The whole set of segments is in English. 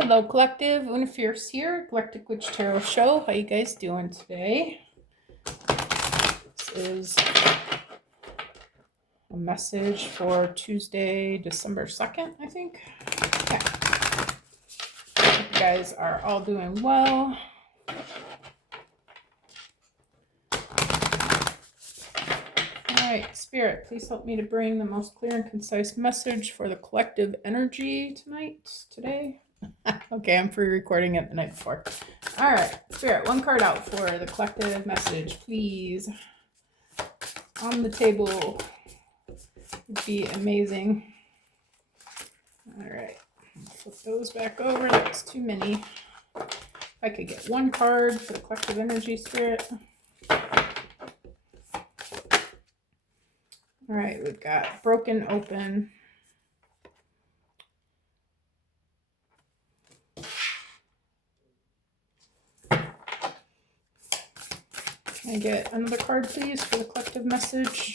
Hello, Collective. Una Fierce here, Galactic Witch Tarot Show. How you guys doing today? This is a message for Tuesday, December 2nd, I think. Okay. Hope you guys are all doing well. All right, Spirit, please help me to bring the most clear and concise message for the collective energy today. Okay, I'm pre-recording it the night before. All right, Spirit, one card out for the collective message, please. On the table would be amazing. All right, flip those back over. That's too many. If I could get one card for the collective energy, Spirit. All right, we've got broken open. Can I get another card, please, for the collective message?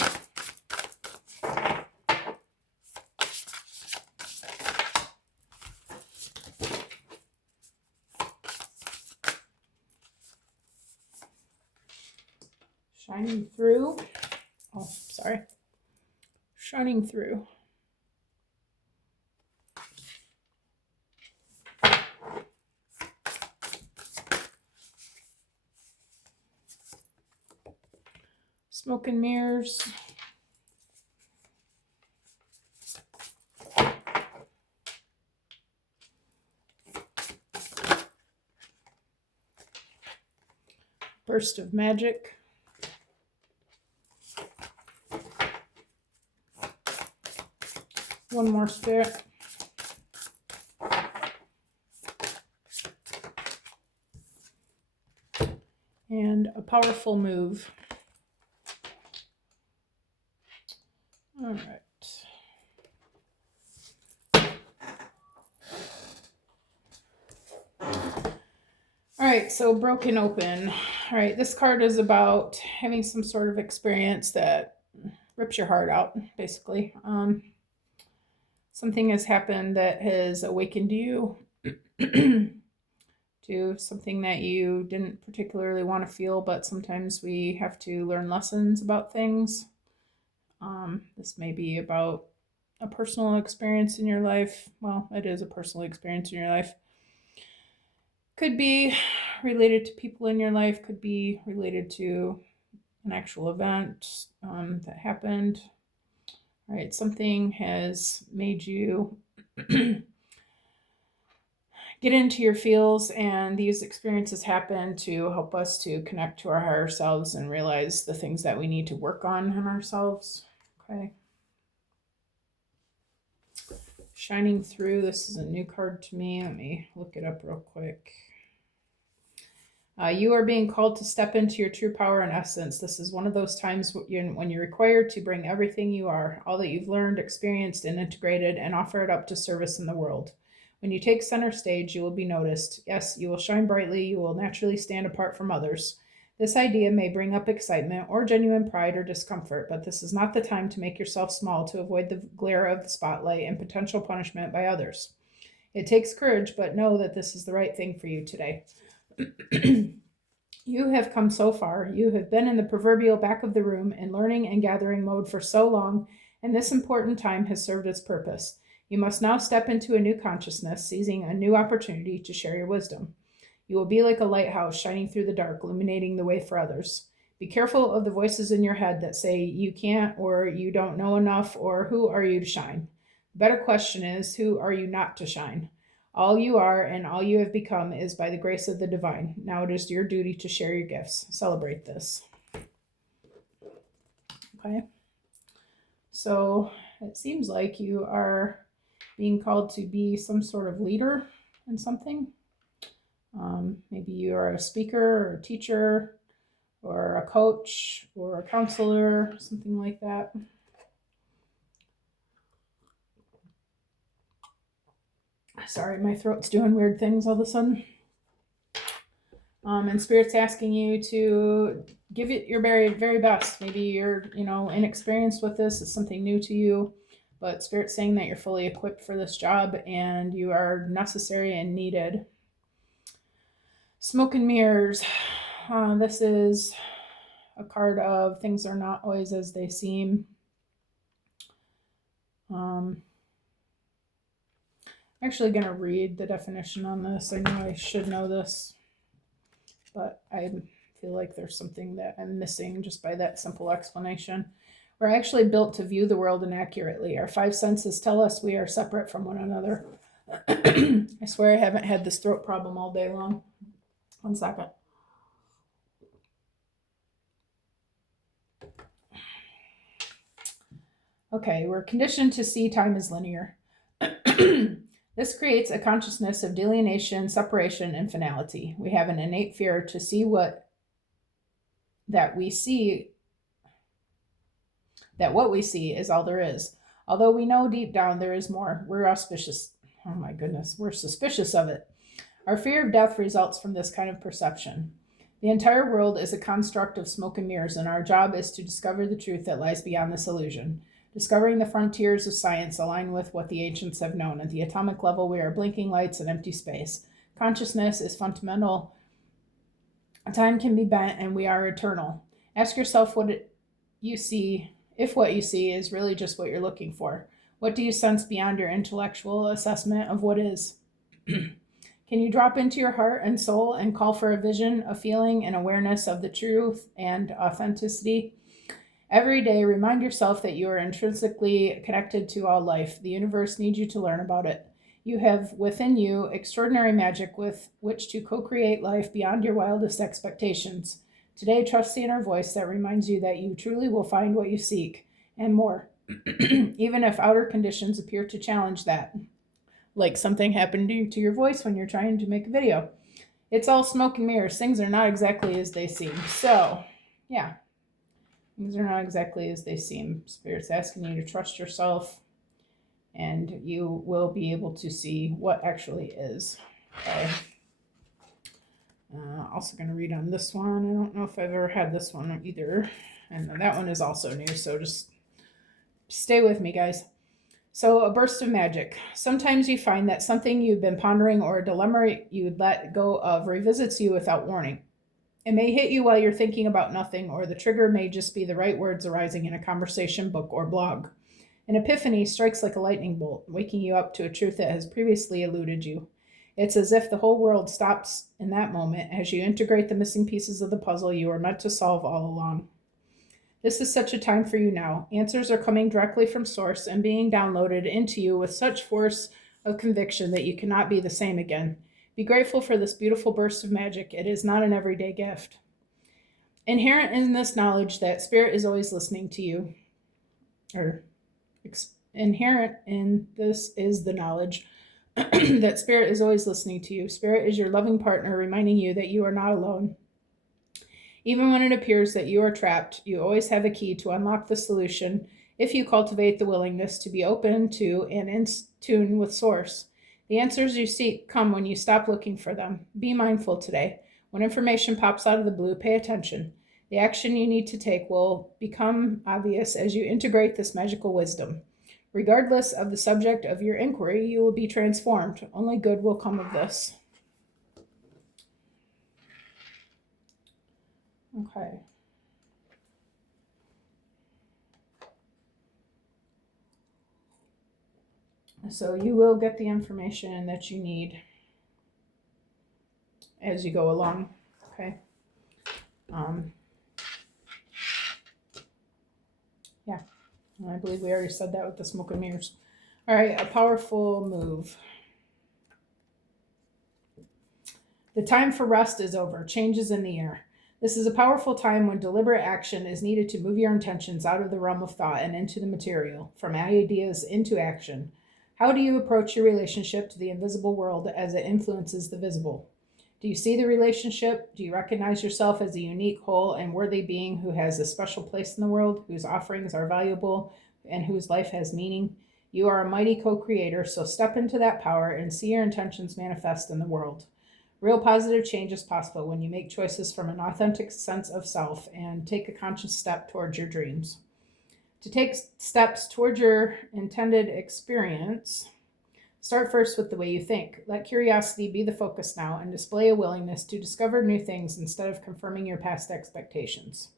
Shining through. Oh, sorry. Shining through. Smoke and mirrors. Burst of magic. One more, Spirit. And a powerful move. All right. All right, so broken open. All right, this card is about having some sort of experience that rips your heart out, basically. Something has happened that has awakened you to something that you didn't particularly want to feel, but sometimes we have to learn lessons about things. This may be about a personal experience in your life. Well, it is a personal experience in your life. Could be related to people in your life, could be related to an actual event that happened. All right, something has made you get into your feels, and these experiences happen to help us to connect to our higher selves and realize the things that we need to work on in ourselves. Okay. Shining through. This is a new card to me. Let me look it up real quick. You are being called to step into your true power and essence. This is one of those times when you're required to bring everything you are, all that you've learned, experienced, and integrated, and offer it up to service in the world. When you take center stage, you will be noticed. Yes, you will shine brightly. You will naturally stand apart from others. This idea may bring up excitement or genuine pride or discomfort, but this is not the time to make yourself small to avoid the glare of the spotlight and potential punishment by others. It takes courage, but know that this is the right thing for you today. You have come so far. You have been in the proverbial back of the room in learning and gathering mode for so long, and this important time has served its purpose. You must now step into a new consciousness, seizing a new opportunity to share your wisdom. You will be like a lighthouse shining through the dark, illuminating the way for others. Be careful of the voices in your head that say you can't, or you don't know enough, or who are you to shine? The better question is, who are you not to shine? All you are and all you have become is by the grace of the divine. Now it is your duty to share your gifts. Celebrate this. Okay. So it seems like you are being called to be some sort of leader in something. Maybe you are a speaker or a teacher or a coach or a counselor, something like that. Sorry, my throat's doing weird things all of a sudden. And Spirit's asking you to give it your very, very best. Maybe you're, inexperienced with this. It's something new to you, but Spirit's saying that you're fully equipped for this job and you are necessary and needed. Smoke and mirrors. This is a card of things are not always as they seem. I'm actually going to read the definition on this. I know I should know this, but I feel like there's something that I'm missing just by that simple explanation. We're actually built to view the world inaccurately. Our five senses tell us we are separate from one another. I swear I haven't had this throat problem all day long. 1 second. Okay, we're conditioned to see time as linear. This creates a consciousness of delineation, separation, and finality. We have an innate fear to see what we see is all there is. Although we know deep down there is more, we're suspicious. Oh my goodness, we're suspicious of it. Our fear of death results from this kind of perception. The entire world is a construct of smoke and mirrors, and our job is to discover the truth that lies beyond this illusion. Discovering the frontiers of science align with what the ancients have known. At the atomic level, we are blinking lights in empty space. Consciousness is fundamental. Time can be bent, and we are eternal. Ask yourself what you see, if what you see is really just what you're looking for. What do you sense beyond your intellectual assessment of what is? Can you drop into your heart and soul and call for a vision, a feeling, and awareness of the truth and authenticity? Every day, remind yourself that you are intrinsically connected to all life. The universe needs you to learn about it. You have within you extraordinary magic with which to co-create life beyond your wildest expectations. Today, trust the inner voice that reminds you that you truly will find what you seek, and more, even if outer conditions appear to challenge that. Like something happened to your voice when you're trying to make a video. It's all smoke and mirrors. Things are not exactly as they seem. So, yeah. Things are not exactly as they seem. Spirit's asking you to trust yourself, and you will be able to see what actually is. Okay. Also going to read on this one. I don't know if I've ever had this one either. And that one is also new, so just stay with me, guys. So, a burst of magic. Sometimes you find that something you've been pondering or a dilemma you'd let go of revisits you without warning. It may hit you while you're thinking about nothing, or the trigger may just be the right words arising in a conversation, book, or blog. An epiphany strikes like a lightning bolt, waking you up to a truth that has previously eluded you. It's as if the whole world stops in that moment as you integrate the missing pieces of the puzzle you were meant to solve all along. This is such a time for you now. Answers are coming directly from source and being downloaded into you with such force of conviction that you cannot be the same again. Be grateful for this beautiful burst of magic. It is not an everyday gift. Inherent in this knowledge that Spirit is always listening to you, inherent in this is the knowledge that Spirit is always listening to you. Spirit is your loving partner, reminding you that you are not alone. Even when it appears that you are trapped, you always have a key to unlock the solution if you cultivate the willingness to be open to and in tune with Source. The answers you seek come when you stop looking for them. Be mindful today. When information pops out of the blue, pay attention. The action you need to take will become obvious as you integrate this magical wisdom. Regardless of the subject of your inquiry, you will be transformed. Only good will come of this. Okay. So you will get the information that you need as you go along. Okay. Yeah. And I believe we already said that with the smoke and mirrors. All right. A powerful move. The time for rest is over. Change is in the air. This is a powerful time when deliberate action is needed to move your intentions out of the realm of thought and into the material, from ideas into action. How do you approach your relationship to the invisible world as it influences the visible? Do you see the relationship? Do you recognize yourself as a unique, whole, and worthy being who has a special place in the world, whose offerings are valuable, and whose life has meaning? You are a mighty co-creator, so step into that power and see your intentions manifest in the world. Real positive change is possible when you make choices from an authentic sense of self and take a conscious step towards your dreams. To take steps toward your intended experience, start first with the way you think. Let curiosity be the focus now and display a willingness to discover new things instead of confirming your past expectations.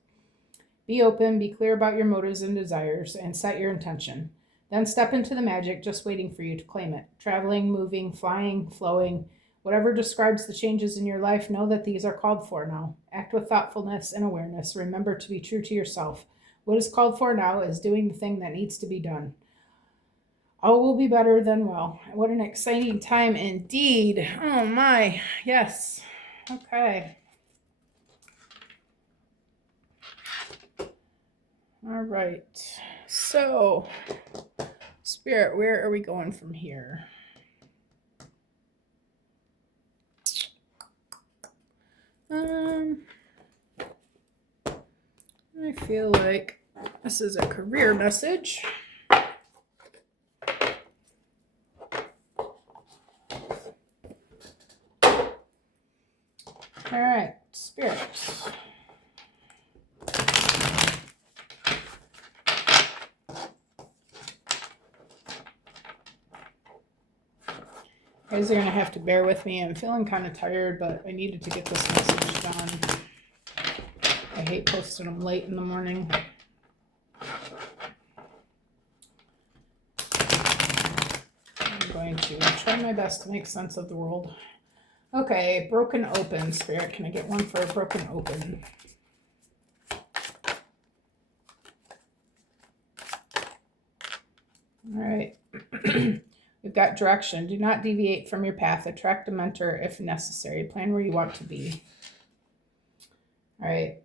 Be open, be clear about your motives and desires, and set your intention. Then step into the magic just waiting for you to claim it. Traveling, moving, flying, flowing, whatever describes the changes in your life, know that these are called for now. Act with thoughtfulness and awareness. Remember to be true to yourself. What is called for now is doing the thing that needs to be done. All will be better than well. What an exciting time indeed. Oh my, yes. Okay. All right. So, Spirit, where are we going from here? I feel like this is a career message. All right, spirits. You guys are going to have to bear with me. I'm feeling kind of tired, but I needed to get this message done. I hate posting them late in the morning. I'm going to try my best to make sense of the world. Okay, broken open, Spirit. Can I get one for a broken open? All right. We've got direction. Do not deviate from your path. Attract a mentor if necessary. Plan where you want to be. All right.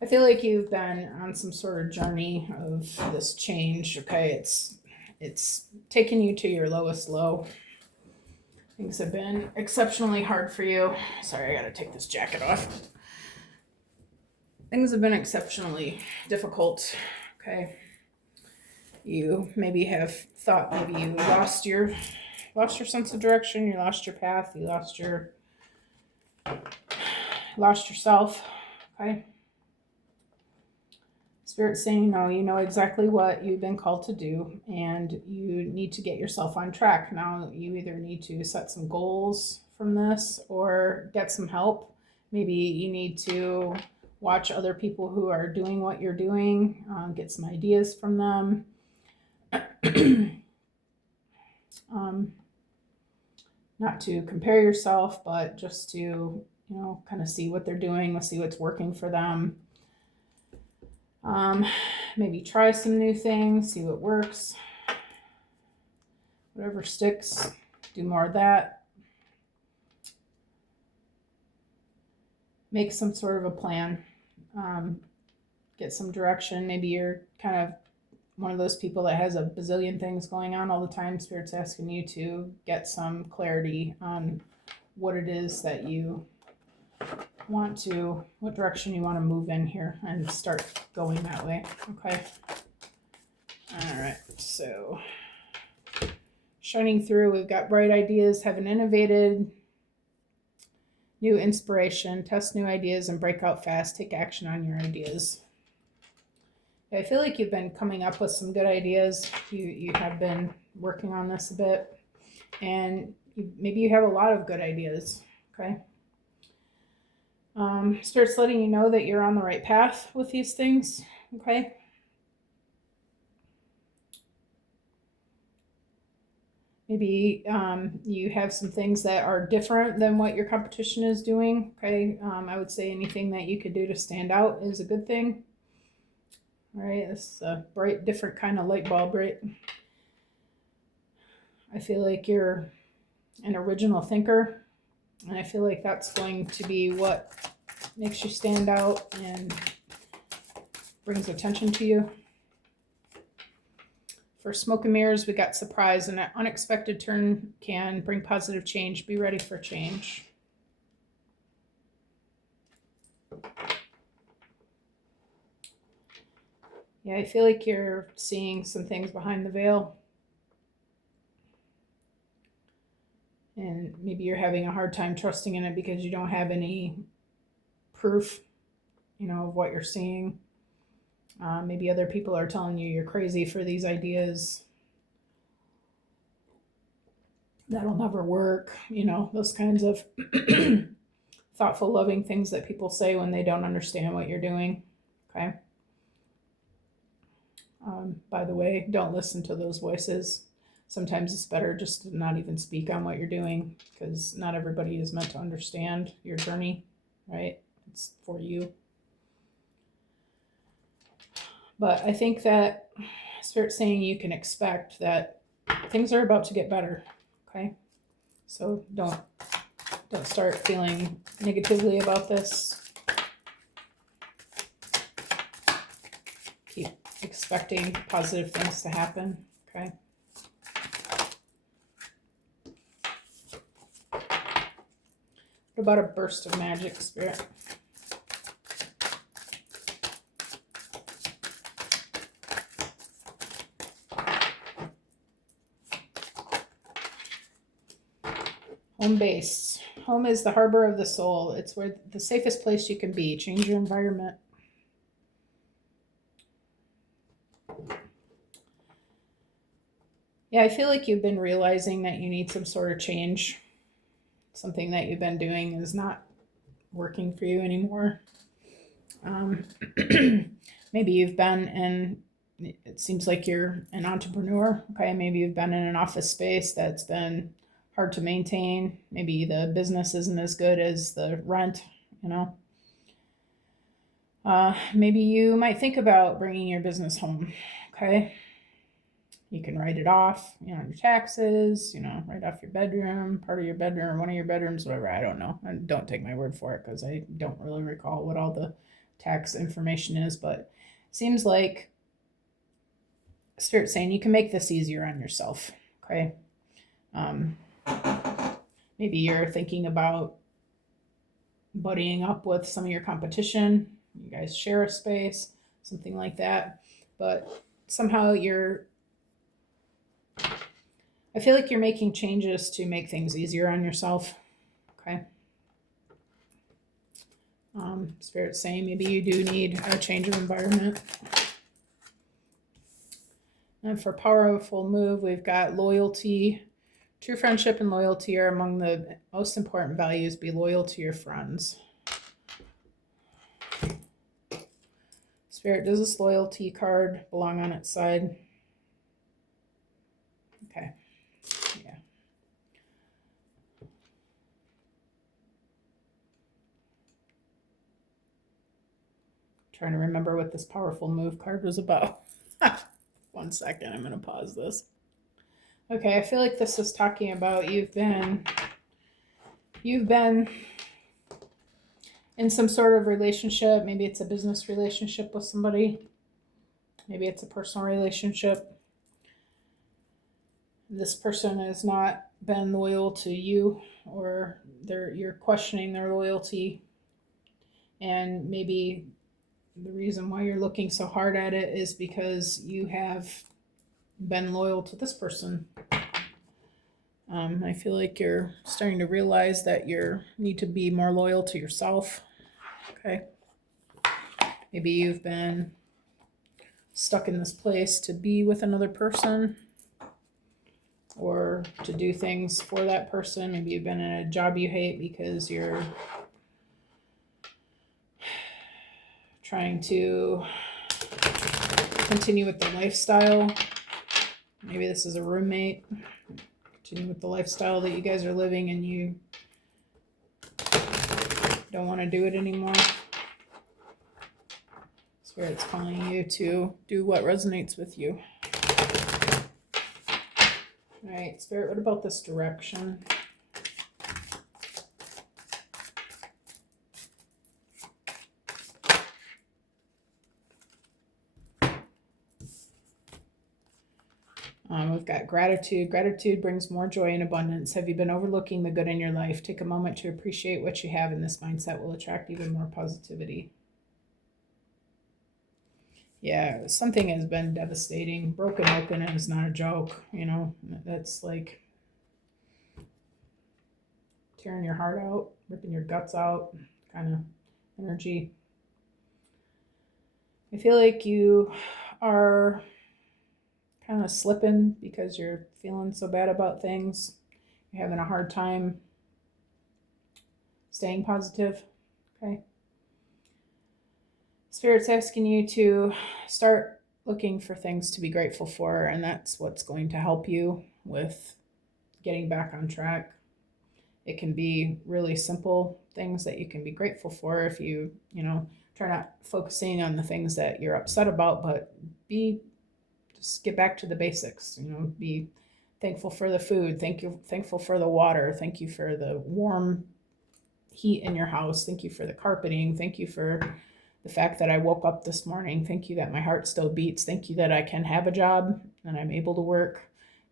I feel like you've been on some sort of journey of this change. Okay, it's taken you to your lowest low. Things have been exceptionally hard for you. Sorry, I gotta take this jacket off. Things have been exceptionally difficult. Okay. You maybe have thought maybe you lost your sense of direction, you lost your path, you lost yourself. Okay. Spirit's saying, no, you know exactly what you've been called to do, and you need to get yourself on track. Now, you either need to set some goals from this or get some help. Maybe you need to watch other people who are doing what you're doing, get some ideas from them. Not to compare yourself, but just to, kind of see what they're doing, see what's working for them. Maybe try some new things, see what works. Whatever sticks, do more of that. Make some sort of a plan. Get some direction. Maybe you're kind of one of those people that has a bazillion things going on all the time. Spirit's asking you to get some clarity on what it is that you want to, what direction you want to move in here and start going that way. Okay. All right. So shining through, we've got bright ideas, have an innovated new inspiration, test new ideas and break out fast, take action on your ideas. I feel like you've been coming up with some good ideas. You have been working on this a bit, and maybe you have a lot of good ideas. Okay. Starts letting you know that you're on the right path with these things. Okay. Maybe you have some things that are different than what your competition is doing. Okay. I would say anything that you could do to stand out is a good thing. All right, this is a bright, different kind of light bulb, right? I feel like you're an original thinker, and I feel like that's going to be what makes you stand out and brings attention to you. For smoke and mirrors, we got surprise, and an unexpected turn can bring positive change. Be ready for change. Yeah, I feel like you're seeing some things behind the veil. And maybe you're having a hard time trusting in it because you don't have any proof, of what you're seeing. Maybe other people are telling you you're crazy for these ideas. That'll never work. Those kinds of thoughtful, loving things that people say when they don't understand what you're doing. Okay. By the way, don't listen to those voices. Sometimes it's better just to not even speak on what you're doing, because not everybody is meant to understand your journey, right? It's for you. But I think that Spirit's saying you can expect that things are about to get better, okay? So don't start feeling negatively about this. Keep expecting positive things to happen, okay? What about a burst of magic, Spirit? Home base. Home is the harbor of the soul. It's where the safest place you can be. Change your environment. Yeah, I feel like you've been realizing that you need some sort of change. Something that you've been doing is not working for you anymore. Maybe you've been in, it seems like you're an entrepreneur. Okay, maybe you've been in an office space that's been hard to maintain. Maybe the business isn't as good as the rent, maybe you might think about bringing your business home. Okay, you can write it off, on your taxes, write off your bedroom, part of your bedroom, one of your bedrooms, whatever. I don't know. And don't take my word for it, because I don't really recall what all the tax information is, but it seems like Spirit's saying you can make this easier on yourself. Okay. Maybe you're thinking about buddying up with some of your competition. You guys share a space, something like that. But somehow I feel like you're making changes to make things easier on yourself. Okay. Spirit's saying maybe you do need a change of environment. And for powerful move, we've got loyalty. True friendship and loyalty are among the most important values. Be loyal to your friends. Spirit, does this loyalty card belong on its side? Okay. Yeah. Trying to remember what this powerful move card was about. 1 second, I'm going to pause this. Okay, I feel like this is talking about you've been in some sort of relationship. Maybe it's a business relationship with somebody. Maybe it's a personal relationship. This person has not been loyal to you, or you're questioning their loyalty. And maybe the reason why you're looking so hard at it is because you have been loyal to this person. I feel like you're starting to realize that you need to be more loyal to yourself. Okay. Maybe you've been stuck in this place to be with another person or to do things for that person. Maybe you've been in a job you hate because you're trying to continue with the lifestyle. Maybe this is a roommate. Continue with the lifestyle that you guys are living and you don't want to do it anymore. Spirit's calling you to do what resonates with you. All right, Spirit, what about this direction? We've got gratitude. Gratitude brings more joy and abundance. Have you been overlooking the good in your life? Take a moment to appreciate what you have, and this mindset will attract even more positivity. Yeah, something has been devastating. Broken open is not a joke, That's like tearing your heart out, ripping your guts out kind of energy. I feel like you are kind of slipping because you're feeling so bad about things. You're having a hard time staying positive. Okay. Spirit's asking you to start looking for things to be grateful for, and that's what's going to help you with getting back on track. It can be really simple things that you can be grateful for if you try not focusing on the things that you're upset about, but just get back to the basics, be thankful for the food, thankful for the water, thank you for the warm heat in your house, thank you for the carpeting, thank you for the fact that I woke up this morning, thank you that my heart still beats, thank you that I can have a job and I'm able to work,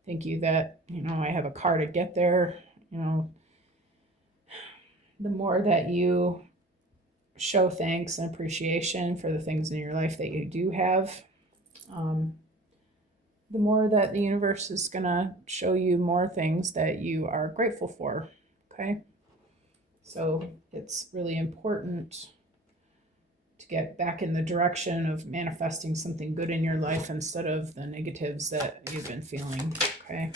thank you that I have a car to get there. The more that you show thanks and appreciation for the things in your life that you do have, the more that the universe is going to show you more things that you are grateful for. Okay. So it's really important to get back in the direction of manifesting something good in your life instead of the negatives that you've been feeling. Okay.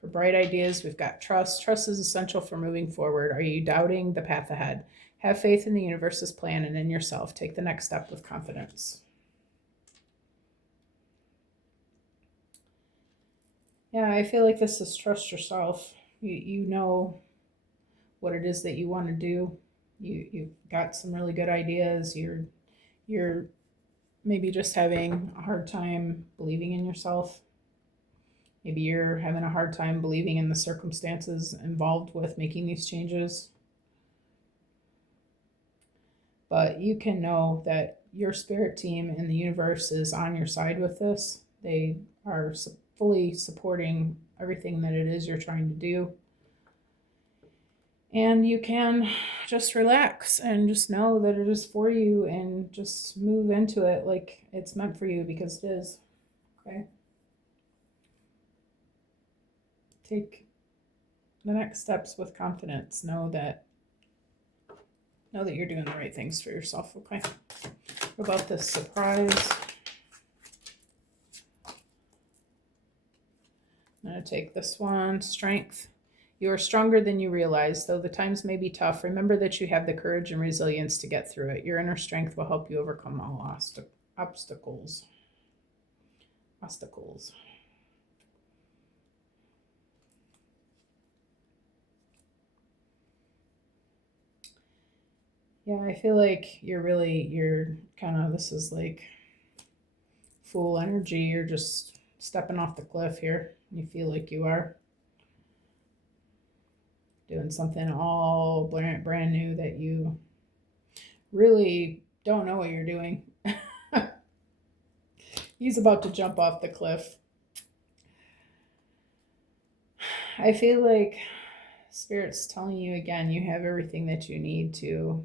For bright ideas, we've got trust. Trust is essential for moving forward. Are you doubting the path ahead? Have faith in the universe's plan and in yourself. Take the next step with confidence. Yeah, I feel like this is trust yourself. You know what it is that you want to do. You've got some really good ideas. You're maybe just having a hard time believing in yourself. Maybe you're having a hard time believing in the circumstances involved with making these changes. But you can know that your spirit team and the universe is on your side with this. They are fully supporting everything that it is you're trying to do. And you can just relax and just know that it is for you and just move into it like it's meant for you because it is. Okay. Take the next steps with confidence. Know that you're doing the right things for yourself. Okay. What about this surprise? I'm going to take this one. Strength. You are stronger than you realize. Though the times may be tough, remember that you have the courage and resilience to get through it. Your inner strength will help you overcome all obstacles. Yeah, I feel like you're kind of, this is like full energy. You're just stepping off the cliff here. You feel like you are doing something all brand new that you really don't know what you're doing. He's about to jump off the cliff. I feel like Spirit's telling you again, you have everything that you need to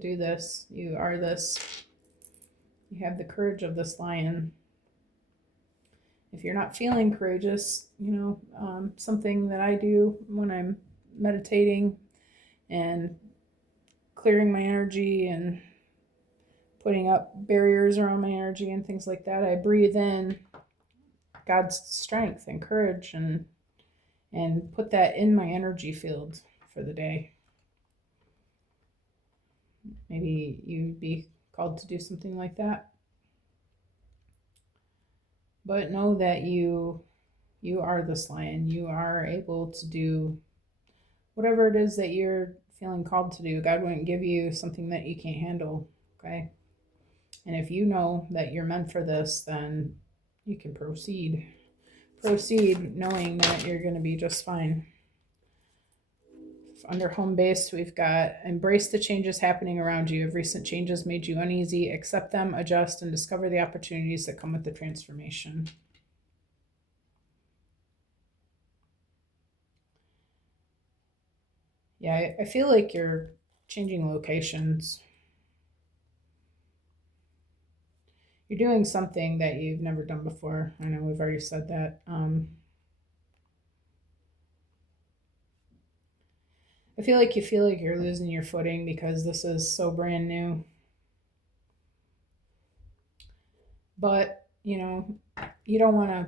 do this. You are this. You have the courage of this lion. If you're not feeling courageous, something that I do when I'm meditating and clearing my energy and putting up barriers around my energy and things like that, I breathe in God's strength and courage and put that in my energy field for the day. Maybe you'd be called to do something like that. But know that you are this lion. You are able to do whatever it is that you're feeling called to do. God wouldn't give you something that you can't handle. Okay. And if you know that you're meant for this, then you can proceed. Proceed knowing that you're going to be just fine. Under home base, we've got embrace the changes happening around you. If recent changes made you uneasy, accept them, adjust, and discover the opportunities that come with the transformation. Yeah, I feel like you're changing locations. You're doing something that you've never done before. I know we've already said that. I feel like you feel like you're losing your footing because this is so brand new. But, you don't want to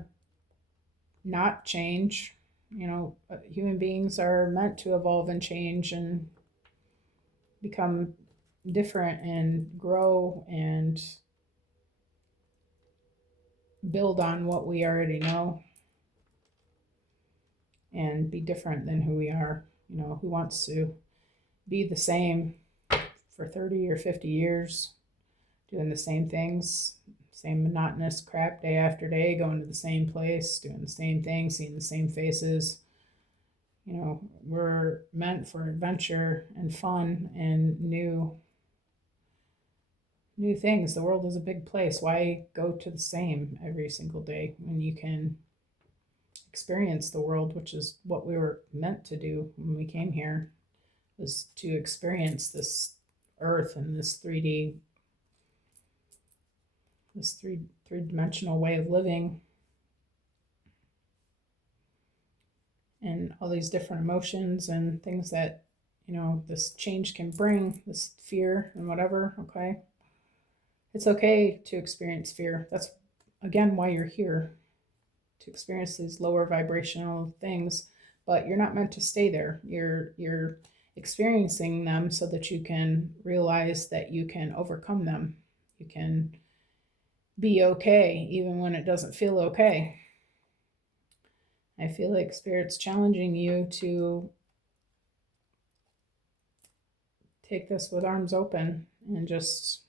not change. Human beings are meant to evolve and change and become different and grow and build on what we already know and be different than who we are. Who wants to be the same for 30 or 50 years, doing the same things, same monotonous crap day after day, going to the same place, doing the same thing, seeing the same faces. We're meant for adventure and fun and new things. The world is a big place. Why go to the same every single day when you can experience the world, which is what we were meant to do when we came here, was to experience this earth and this 3D, this three-dimensional way of living, and all these different emotions and things that this change can bring, this fear and whatever. Okay, it's okay to experience fear. That's again why you're here, to experience these lower vibrational things, but you're not meant to stay there. You're experiencing them so that you can realize that you can overcome them. You can be okay even when it doesn't feel okay. I feel like Spirit's challenging you to take this with arms open and just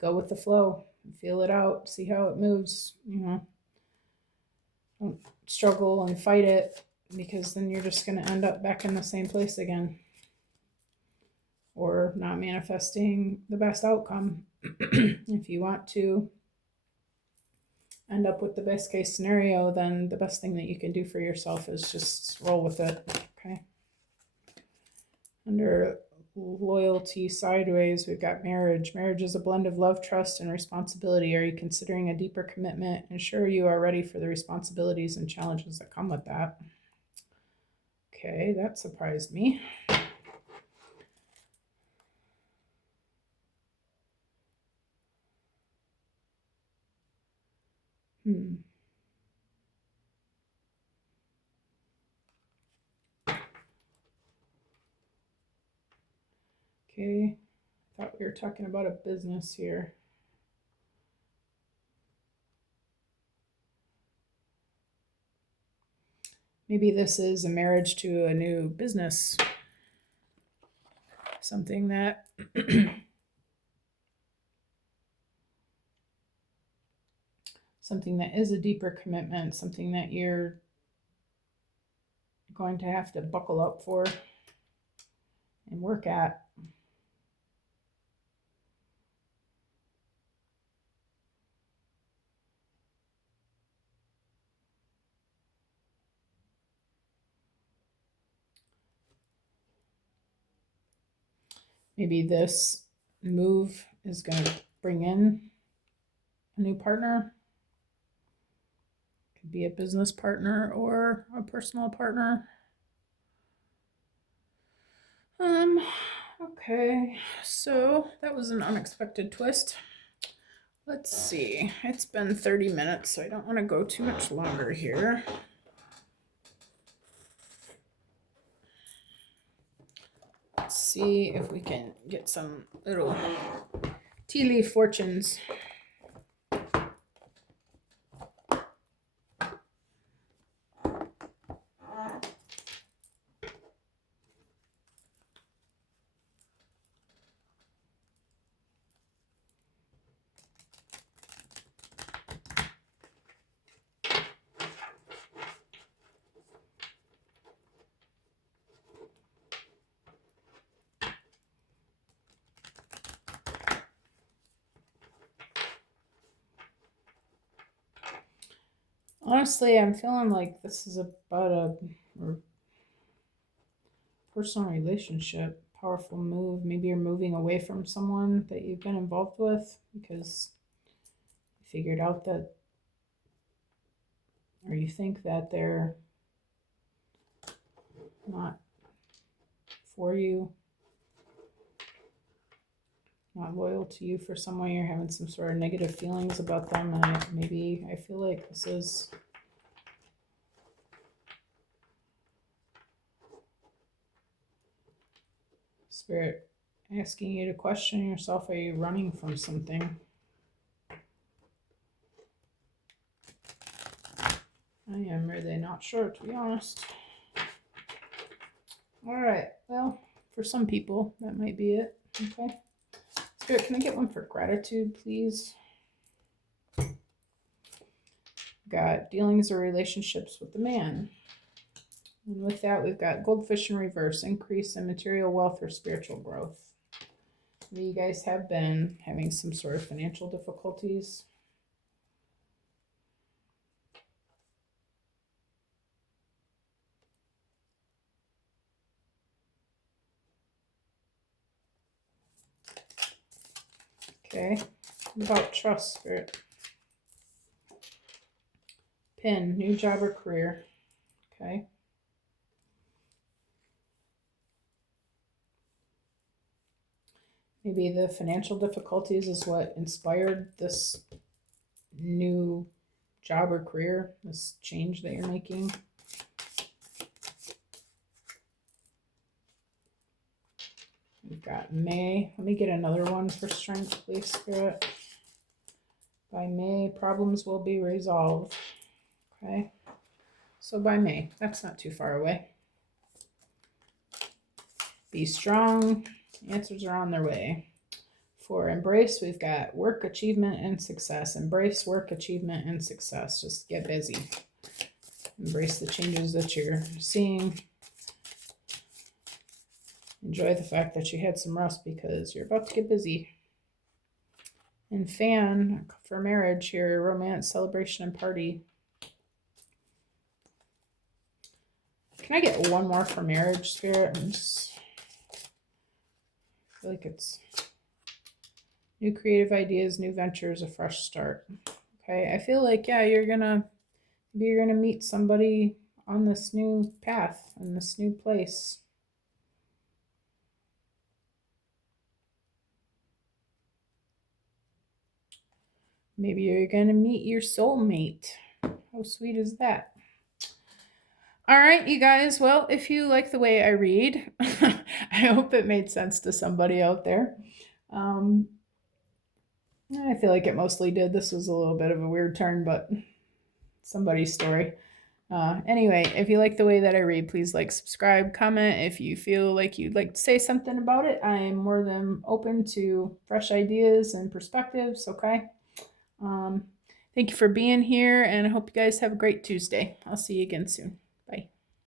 go with the flow, feel it out, see how it moves. Don't struggle and fight it, because then you're just going to end up back in the same place again, or not manifesting the best outcome. If you want to end up with the best case scenario, then the best thing that you can do for yourself is just roll with it. Okay. Under loyalty sideways, we've got marriage. Marriage is a blend of love, trust, and responsibility. Are you considering a deeper commitment? Ensure you are ready for the responsibilities and challenges that come with that. Okay, that surprised me. Okay, I thought we were talking about a business here. Maybe this is a marriage to a new business. Something that something that is a deeper commitment, something that you're going to have to buckle up for and work at. Maybe this move is going to bring in a new partner. Could be a business partner or a personal partner. Okay, so that was an unexpected twist. Let's see, it's been 30 minutes, so I don't want to go too much longer here. Let's see if we can get some little tea leaf fortunes. Honestly, I'm feeling like this is about a personal relationship, powerful move. Maybe you're moving away from someone that you've been involved with because you figured out that, or you think that they're not for you. not loyal to you for someone, you're having some sort of negative feelings about them, and I feel like this is Spirit asking you to question yourself. Are you running from something? I am really not sure, to be honest. All right, well, for some people, that might be it. Okay. Spirit, can I get one for gratitude, please? Got dealings or relationships with the man. And with that, we've got goldfish in reverse, increase in material wealth or spiritual growth. Maybe you guys have been having some sort of financial difficulties. Okay, what about trust, Spirit? Pin, new job or career. Okay. Maybe the financial difficulties is what inspired this new job or career, this change that you're making. We've got May. Let me get another one for strength, please, Spirit. By May, problems will be resolved. Okay. So by May, that's not too far away. Be strong. Answers are on their way. For embrace, we've got work, achievement, and success. Embrace work, achievement, and success. Just get busy. Embrace the changes that you're seeing. Enjoy the fact that you had some rest because you're about to get busy. And fan, for marriage here, romance, celebration, and party. Can I get one more for marriage, Spirit? I feel like it's new creative ideas, new ventures, a fresh start. Okay, I feel like, yeah, you're gonna meet somebody on this new path, in this new place. Maybe you're gonna meet your soulmate. How sweet is that? All right, you guys. Well, if you like the way I read, I hope it made sense to somebody out there. I feel like it mostly did. This was a little bit of a weird turn, but somebody's story. Anyway, if you like the way that I read, please like, subscribe, comment. If you feel like you'd like to say something about it, I am more than open to fresh ideas and perspectives. Okay. Thank you for being here, and I hope you guys have a great Tuesday. I'll see you again soon.